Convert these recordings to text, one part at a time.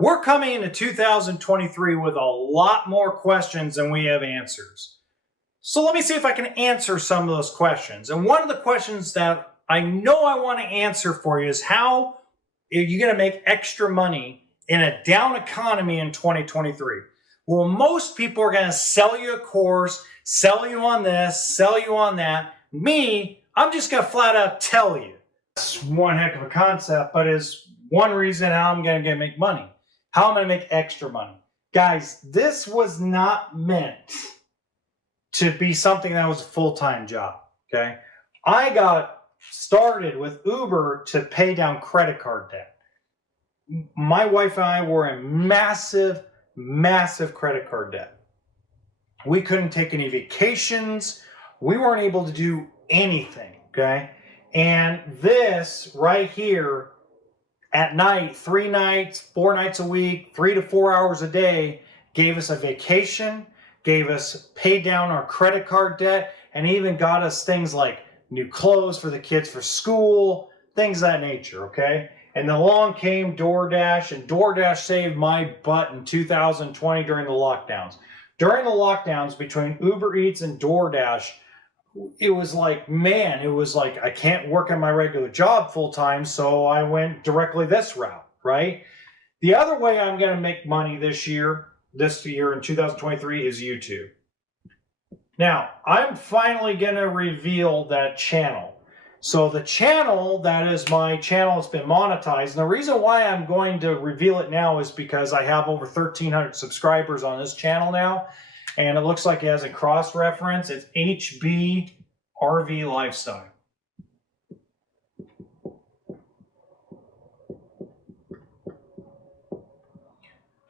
We're coming into 2023 with a lot more questions than we have answers. So let me see if I can answer some of those questions. And one of the questions that I know I want to answer for you is how are you going to make extra money in a down economy in 2023? Well, most people are going to sell you a course, sell you on this, sell you on that. Me, I'm just going to flat out tell you. It's one heck of a concept, but it's one reason how I'm going to make money. How I'm going to make extra money. Guys, this was not meant to be something that was a full-time job, okay? I got started with Uber to pay down credit card debt. My wife and I were in massive credit card debt. We couldn't take any vacations. We weren't able to do anything, okay? And this right here at night, 3 nights, 4 nights a week, 3 to 4 hours a day, gave us a vacation, gave us paid down our credit card debt, and even got us things like new clothes for the kids for school, things of that nature, okay? And then along came DoorDash, and DoorDash saved my butt in 2020 during the lockdowns. During the lockdowns between Uber Eats and DoorDash, it was like, man, it was like I can't work at my regular job full time, so I went directly this route, right? The other way I'm going to make money this year in 2023 is YouTube. Now, I'm finally going to reveal that channel. So the channel, that is my channel, has been monetized. And the reason why I'm going to reveal it now is because I have over 1,300 subscribers on this channel now. And it looks like it has a cross-reference. It's HB RV Lifestyle.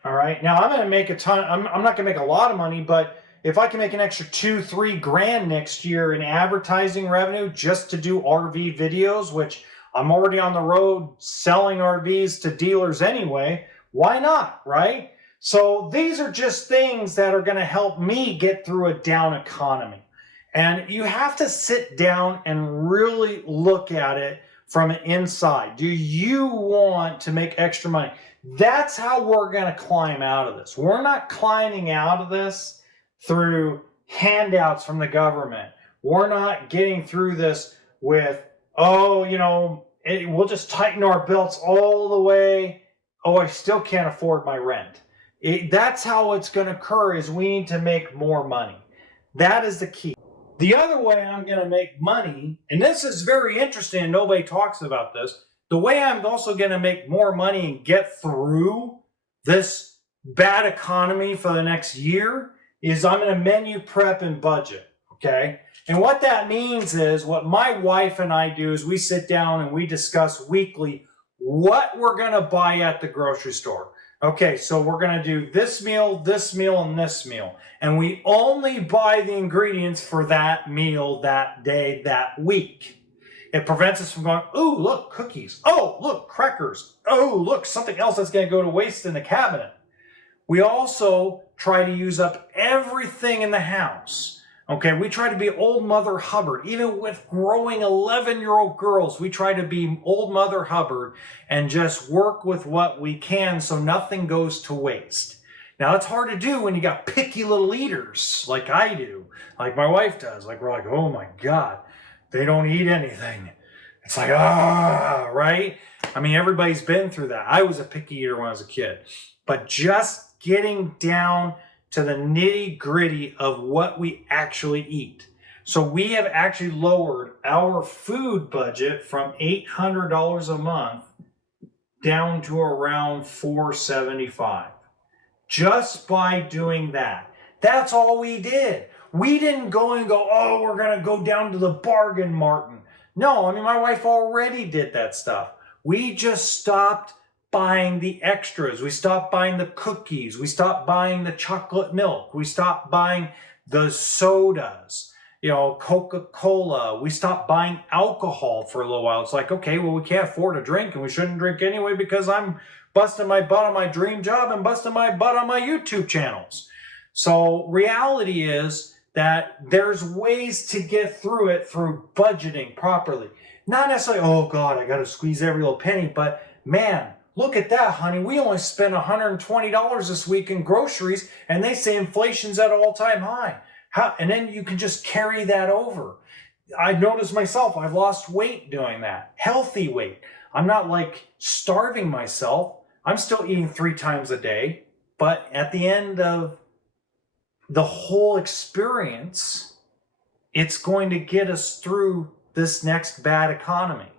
All right, now I'm going to make a ton. I'm not going to make a lot of money, but if I can make an extra $2-3 grand next year in advertising revenue just to do RV videos, which I'm already on the road selling RVs to dealers anyway, why not, right? So these are just things that are going to help me get through a down economy. And you have to sit down and really look at it from an inside. Do you want to make extra money? That's how we're going to climb out of this. We're not climbing out of this through handouts from the government. We're not getting through this with, we'll just tighten our belts all the way. Oh, I still can't afford my rent. That's how it's going to occur, is we need to make more money. That is the key. The other way I'm going to make money, and this is very interesting and nobody talks about this, the way I'm also going to make more money and get through this bad economy for the next year is I'm going to menu prep and budget, okay? And what that means is what my wife and I do is we sit down and we discuss weekly what we're going to buy at the grocery store. Okay, so we're going to do this meal, and this meal. And we only buy the ingredients for that meal, that day, that week. It prevents us from going, oh, look, cookies. Oh, look, crackers. Oh, look, something else that's going to go to waste in the cabinet. We also try to use up everything in the house. Okay, we try to be old Mother Hubbard. Even with growing 11-year-old girls, we try to be old Mother Hubbard and just work with what we can so nothing goes to waste. Now, it's hard to do when you got picky little eaters like I do, like my wife does. Like, we're like, oh my God, they don't eat anything. It's like, right? I mean, everybody's been through that. I was a picky eater when I was a kid. But just getting down to the nitty-gritty of what we actually eat. So we have actually lowered our food budget from $800 a month down to around $475. Just by doing that. That's all we did. We didn't go and go, oh, we're going to go down to the bargain Martin. No, I mean, my wife already did that stuff. We just stopped buying the extras. We stopped buying the cookies. We stopped buying the chocolate milk. We stopped buying the sodas, Coca-Cola. We stopped buying alcohol for a little while. It's like, okay, well, we can't afford a drink and we shouldn't drink anyway because I'm busting my butt on my dream job and busting my butt on my YouTube channels. So reality is that there's ways to get through it through budgeting properly. Not necessarily, oh God, I got to squeeze every little penny, but man, look at that, honey. We only spent $120 this week in groceries, and they say inflation's at an all-time high. And then you can just carry that over. I've noticed myself, I've lost weight doing that. Healthy weight. I'm not like starving myself. I'm still eating 3 times a day. But at the end of the whole experience, it's going to get us through this next bad economy.